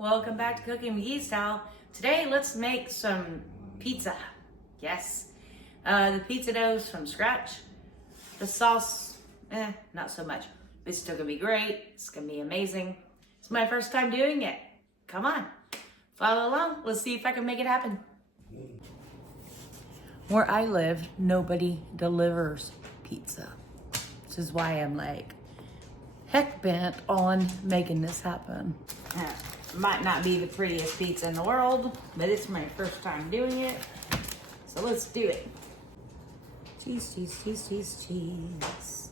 welcome back to Cooking with Yeast Style. Today let's make some pizza. Yes, the pizza dough's from scratch. The sauce, not so much. It's still gonna be great. It's gonna be amazing. It's my first time doing it. Come on, follow along. Let's see if I can make it happen. Where I live, nobody delivers pizza. This is why I'm like heck bent on making this happen. Might not be the prettiest pizza in the world, but it's my first time doing it. So let's do it. Cheese, cheese, cheese, cheese, cheese.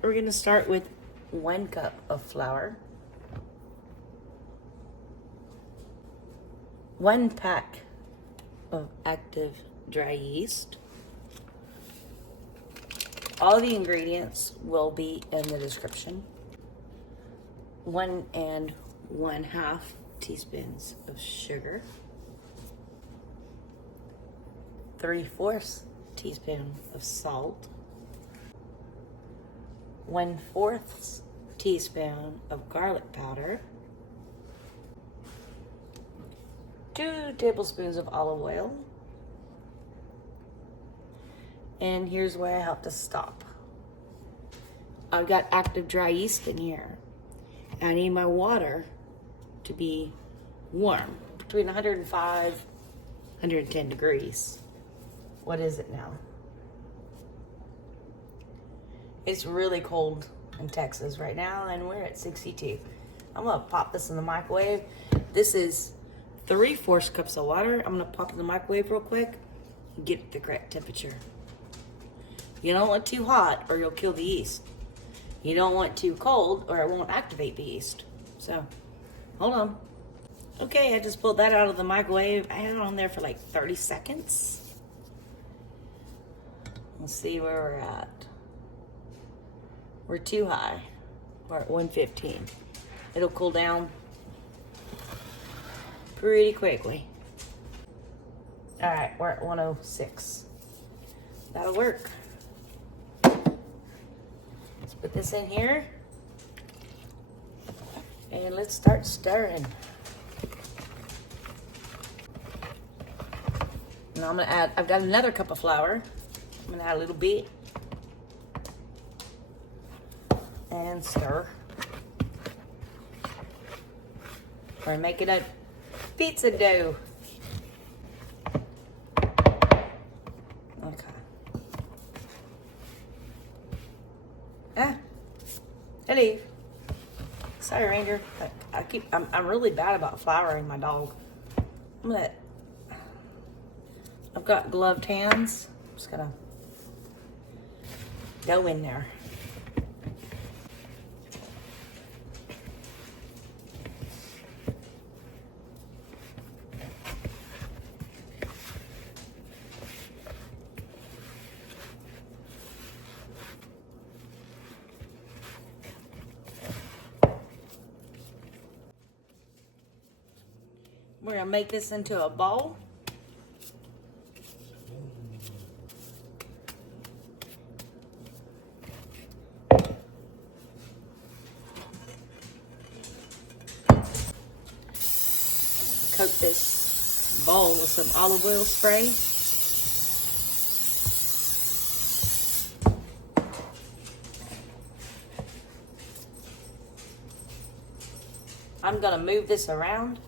We're gonna start with 1 cup of flour, 1 pack of active dry yeast. All the ingredients will be in the description. 1 1/2 teaspoons of sugar, 3/4 teaspoon of salt, 1/4 teaspoon of garlic powder, 2 tablespoons of olive oil, and here's where I have to stop. I've got active dry yeast in here. I need my water to be warm, between 105, 110 degrees. What is it now? It's really cold in Texas right now, and we're at 62. I'm gonna pop this in the microwave. This is 3/4 cups of water. I'm gonna pop it in the microwave real quick and get it the correct temperature. You don't want too hot or you'll kill the yeast. You don't want too cold or it won't activate the yeast. So, hold on. Okay, I just pulled that out of the microwave. I had it on there for like 30 seconds. Let's see where we're at. We're too high. We're at 115. It'll cool down pretty quickly. All right, we're at 106. That'll work. Let's put this in here. And let's start stirring. Now I'm gonna add, I've got another cup of flour. I'm gonna add a little bit. And stir. We're making a pizza dough. Okay. Hello. Sorry, Ranger. I'm really bad about flouring my dog. I've got gloved hands. I'm just gonna go in there. We're gonna make this into a ball. Coat this bowl with some olive oil spray. I'm gonna move this around.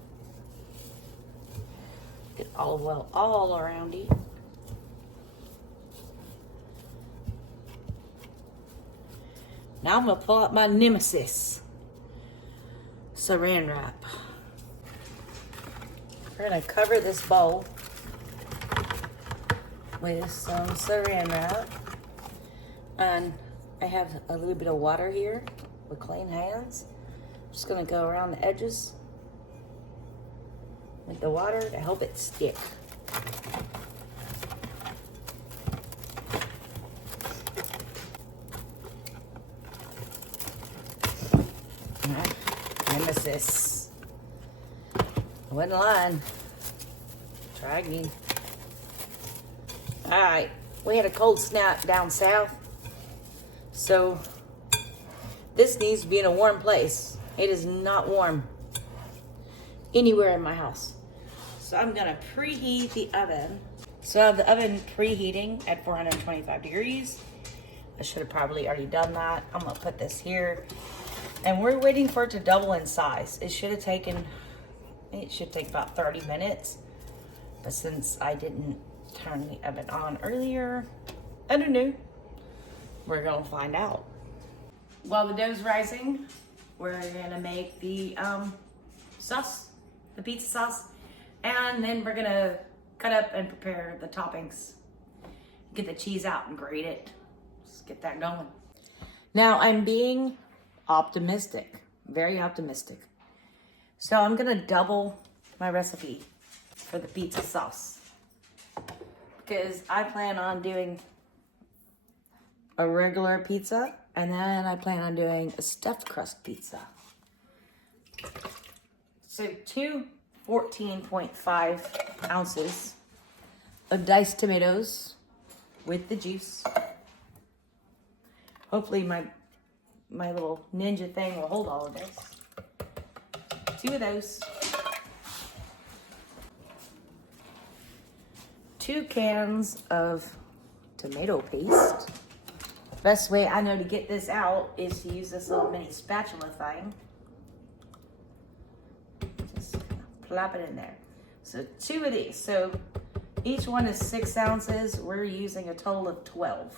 Get olive oil all around it. Now I'm gonna pull out my nemesis, saran wrap. We're gonna cover this bowl with some saran wrap. And I have a little bit of water here with clean hands. Just gonna go around the edges with the water to help it stick. All right, nemesis. I wasn't lying. Try again. All right, we had a cold snap down south, so this needs to be in a warm place. It is not warm. anywhere in my house. So I'm gonna preheat the oven. So I have the oven preheating at 425 degrees. I should have probably already done that. I'm gonna put this here. And we're waiting for it to double in size. It should take about 30 minutes. But since I didn't turn the oven on earlier, I don't know. We're gonna find out. While the dough's rising, we're gonna make the sauce, the pizza sauce. And then we're gonna cut up and prepare the toppings. Get the cheese out and grate it. Let's get that going. Now I'm being optimistic, very optimistic. So I'm gonna double my recipe for the pizza sauce because I plan on doing a regular pizza and then I plan on doing a stuffed crust pizza. So 2 14.5 ounces of diced tomatoes with the juice. Hopefully my little ninja thing will hold all of this. 2 of those. 2 cans of tomato paste. Best way I know to get this out is to use this little mini spatula thing. Just plop it in there. So 2 of these. So each one is 6 ounces. We're using a total of 12.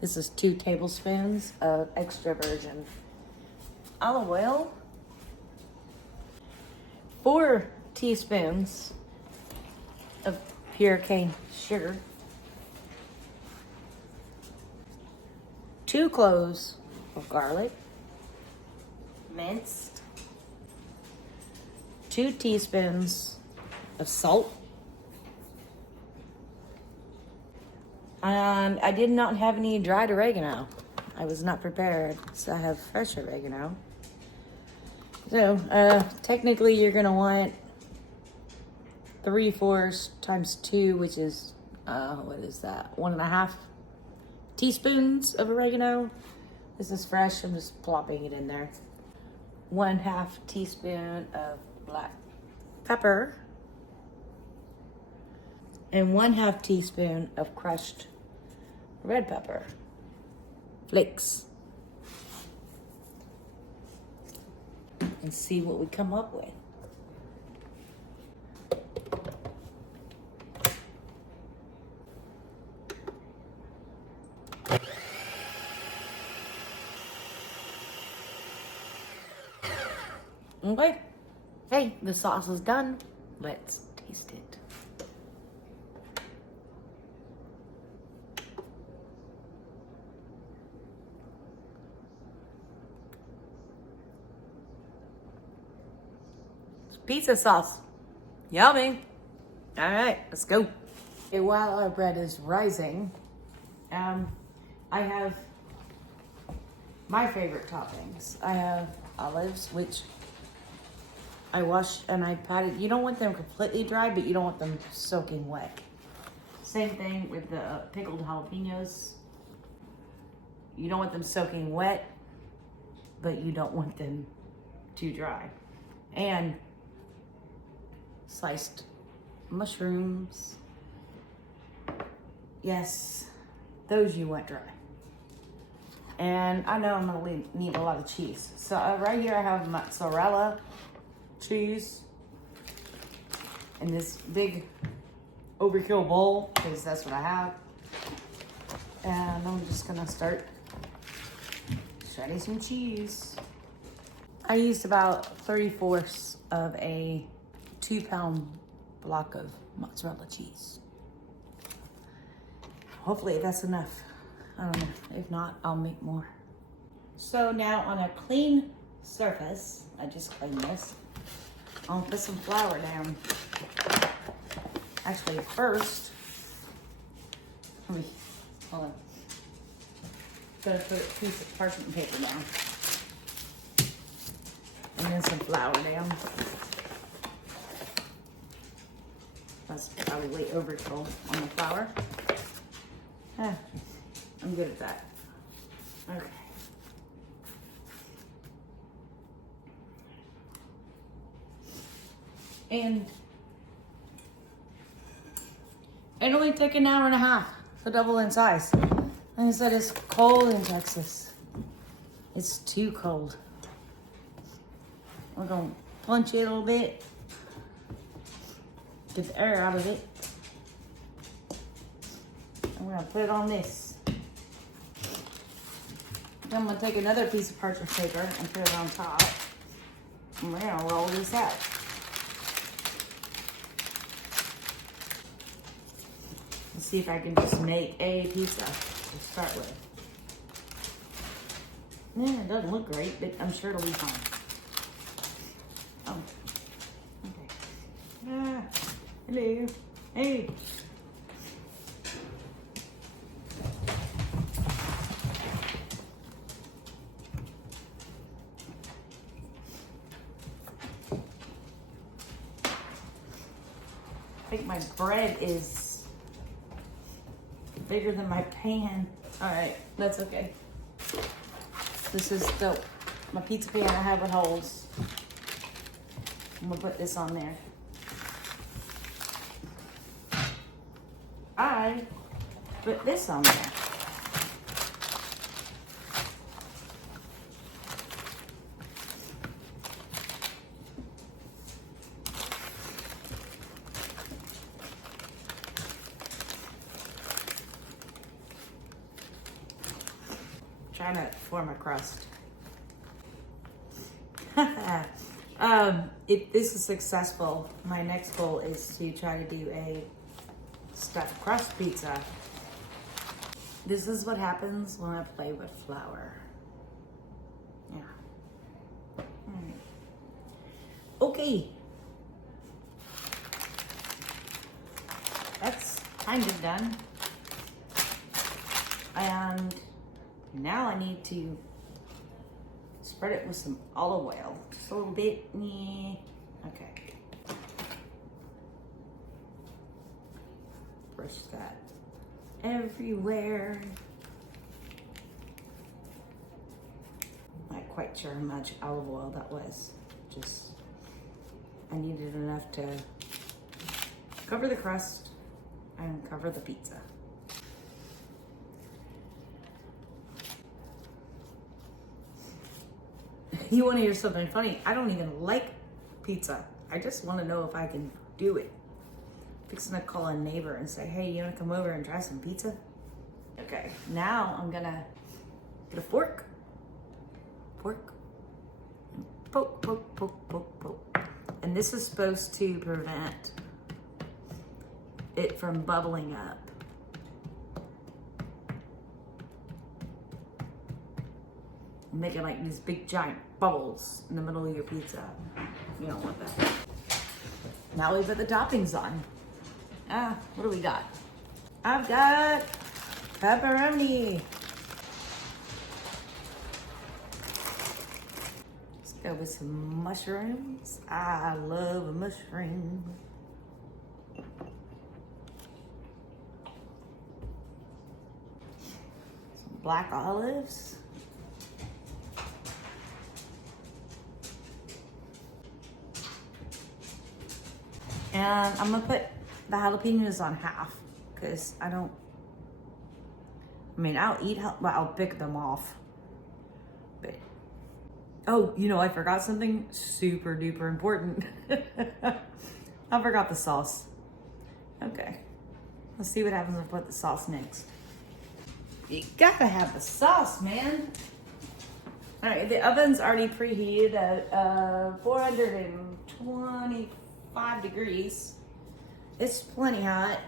This is 2 tablespoons of extra virgin olive oil. 4 teaspoons of pure cane sugar. 2 cloves of garlic, minced. 2 teaspoons of salt. And I did not have any dried oregano. I was not prepared, so I have fresh oregano. So technically you're gonna want 3/4 times 2, which is, what is that? 1.5 teaspoons of oregano. This is fresh, I'm just plopping it in there. 1/2 teaspoon of black pepper. And 1/2 teaspoon of crushed red pepper flakes. And see what we come up with. Okay. Hey, the sauce is done. Let's taste it. Pizza sauce. Yummy. All right, let's go. Okay, while our bread is rising, I have my favorite toppings. I have olives, which I washed and I patted. You don't want them completely dry, but you don't want them soaking wet. Same thing with the pickled jalapenos. You don't want them soaking wet, but you don't want them too dry. And sliced mushrooms. Yes, those you want dry. And I know I'm gonna need a lot of cheese. So right here I have mozzarella cheese in this big overkill bowl, because that's what I have. And I'm just gonna start shredding some cheese. I used about 3/4 of a 2-pound block of mozzarella cheese. Hopefully that's enough. I don't know. If not, I'll make more. So now on a clean surface, I just cleaned this. I'll put some flour down. Actually, first, hold on. Gotta put a piece of parchment paper down. And then some flour down. That's probably way overkill on the flour. I'm good at that. Okay. And it only took an hour and a half to double in size. And I said it's cold in Texas. It's too cold. We're gonna punch it a little bit. Get the air out of it. And we're gonna put it on this. Then I'm gonna take another piece of parchment paper and put it on top. And we're gonna roll this out. Let's see if I can just make a pizza to start with. Yeah, it doesn't look great, but I'm sure it'll be fine. Oh, okay. Ah, hello. Hey. I think my bread is bigger than my pan. All right, that's okay. This is my pizza pan I have with holes. I'm gonna put this on there. I put this on there. Trying to form a crust. If this is successful, my next goal is to try to do a stuffed crust pizza. This is what happens when I play with flour. Yeah. Okay. That's kind of done. And now I need to spread it with some olive oil. Just a little bit. Yeah. Okay. Brush that everywhere. Not quite sure how much olive oil that was. Just, I needed enough to cover the crust and cover the pizza. You want to hear something funny? I don't even like pizza. I just want to know if I can do it. Fixing to call a neighbor and say, hey, you want to come over and try some pizza? Okay, now I'm gonna get a fork. Poke, poke, poke, poke, poke. And this is supposed to prevent it from bubbling up. Making like these big giant bubbles in the middle of your pizza. You don't want that. Now we put the toppings on. What do we got? I've got pepperoni. Let's go with some mushrooms. I love a mushroom. Some black olives. And I'm gonna put the jalapenos on half because I'll eat, but I'll pick them off. But, oh, I forgot something super duper important. I forgot the sauce. Okay, let's see what happens if I put the sauce next. You gotta have the sauce, man. All right, the oven's already preheated at 425 degrees. It's plenty hot.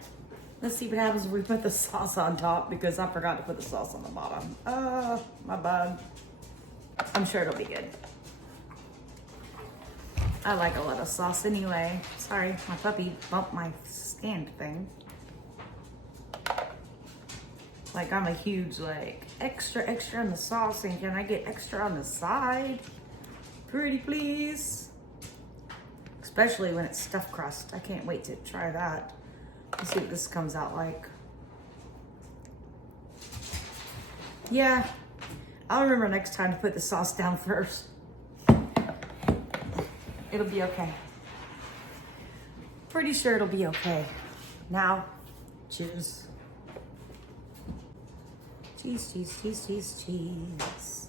Let's see what happens if we put the sauce on top because I forgot to put the sauce on the bottom. My bad. I'm sure it'll be good. I like a lot of sauce anyway. Sorry, my puppy bumped my stand thing. Like I'm a huge extra on the sauce, and can I get extra on the side? Pretty please. Especially when it's stuffed crust. I can't wait to try that. Let's see what this comes out like. Yeah, I'll remember next time to put the sauce down first. It'll be okay. Pretty sure it'll be okay. Now, cheers. Cheese, cheese, cheese, cheese, cheese.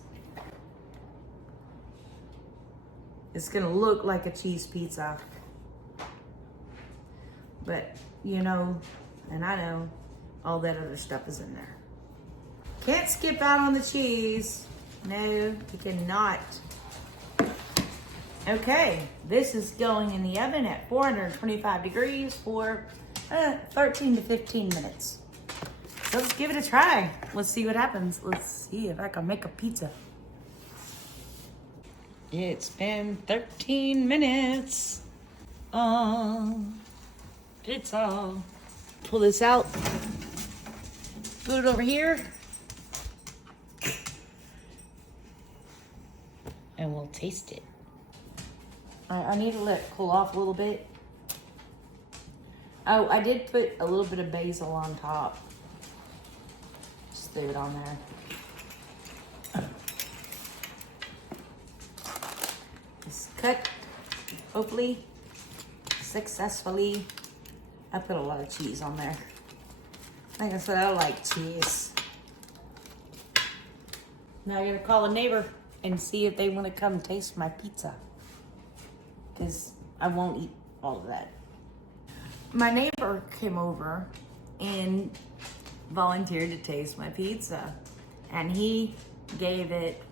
It's gonna look like a cheese pizza. But, you know, and I know, all that other stuff is in there. Can't skip out on the cheese. No, you cannot. Okay, this is going in the oven at 425 degrees for 13 to 15 minutes. So let's give it a try. Let's see what happens. Let's see if I can make a pizza. It's been 13 minutes. Pizza. Pull this out. Put it over here. And we'll taste it. I need to let it cool off a little bit. Oh, I did put a little bit of basil on top. Just threw it on there. Just cut, hopefully, successfully. I put a lot of cheese on there. Like I said, I like cheese. Now I'm gonna call a neighbor and see if they want to come taste my pizza. Because I won't eat all of that. My neighbor came over and volunteered to taste my pizza. And he gave it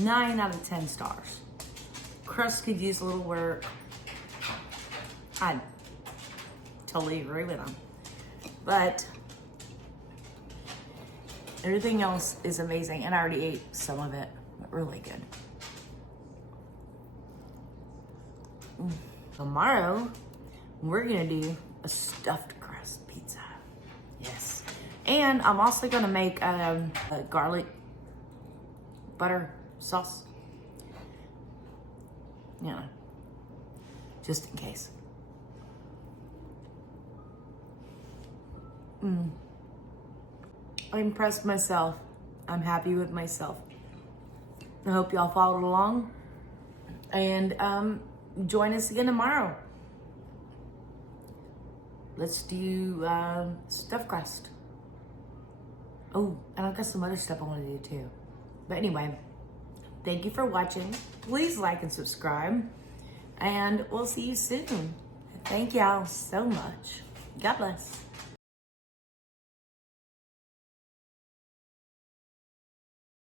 9 out of 10 stars. Crust could use a little work. I totally agree with him. But everything else is amazing. And I already ate some of it. Really good. Tomorrow, we're gonna do a stuffed crust pizza. Yes. And I'm also gonna make a garlic butter sauce. You know, just in case. I impressed myself. I'm happy with myself. I hope y'all followed along. And join us again tomorrow. Let's do stuffed crust. Oh, and I've got some other stuff I want to do too. But anyway, thank you for watching. Please like and subscribe. And we'll see you soon. Thank y'all so much. God bless.